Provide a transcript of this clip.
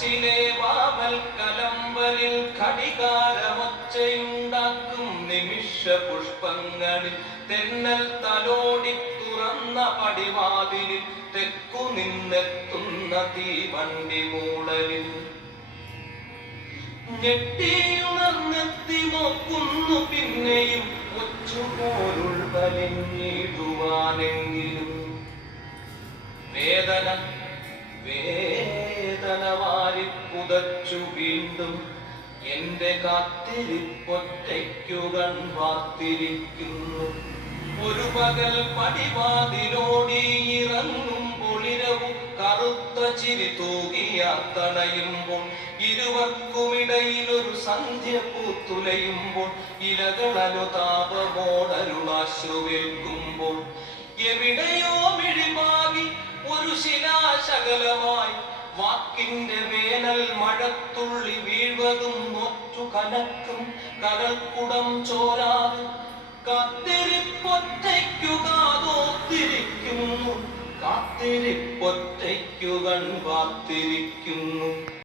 കൊച്ചിലെ വാമൽ കലമ്പലിൽ ഘടികാരമൊച്ചയുണ്ടാക്കും നിമിഷ പുഷ്പങ്ങളിൽ തെന്നൽ തലോടി തുറന്ന പടിവാതിലിൽ തെക്കു നിന്നെത്തുന്ന തീവണ്ടി മൂളലിൽ ഞെട്ടിയുണർന്നെത്തി നോക്കുന്നു പിന്നെയും ഒച്ചുപോരുൾ വലിഞ്ഞിടുവാനെങ്കിലും വേദന വേദന വാരിപ്പുതച്ചു വീണ്ടും എന്റെ കാത്തിരിപ്പൊറ്റയ്ക്കു കൺവാർത്തിരിക്കുന്നു. ഒരു പകൽ പടിവാതിലോടി ഇറങ്ങുമ്പോൾ ഇരവും കറുത്ത ചിരി തൂകിയാത്തണയുമ്പോൾ ഇരുവർക്കുമിടയിൽ ഒരു സന്ധ്യ പൂത്തുലയുമ്പോൾ ഇലകളു താപമോടരുളാശ്രുവേൽക്കുമ്പോൾ എവിടെയോ മിഴിമാകി ഒരു ശിലാശകലമായി വാക്കിന്റെ വേനൽ മഴത്തുള്ളി വീഴ്വതും നോറ്റു കനക്കും കടൽക്കുടം ചോരാതെ കാത്തിരിപ്പൊറ്റയ്ക്കു കാതോത്തിരിക്കുന്നു, കാത്തിരിപ്പൊറ്റയ്ക്കു കൺവാർത്തിരിക്കുന്നു.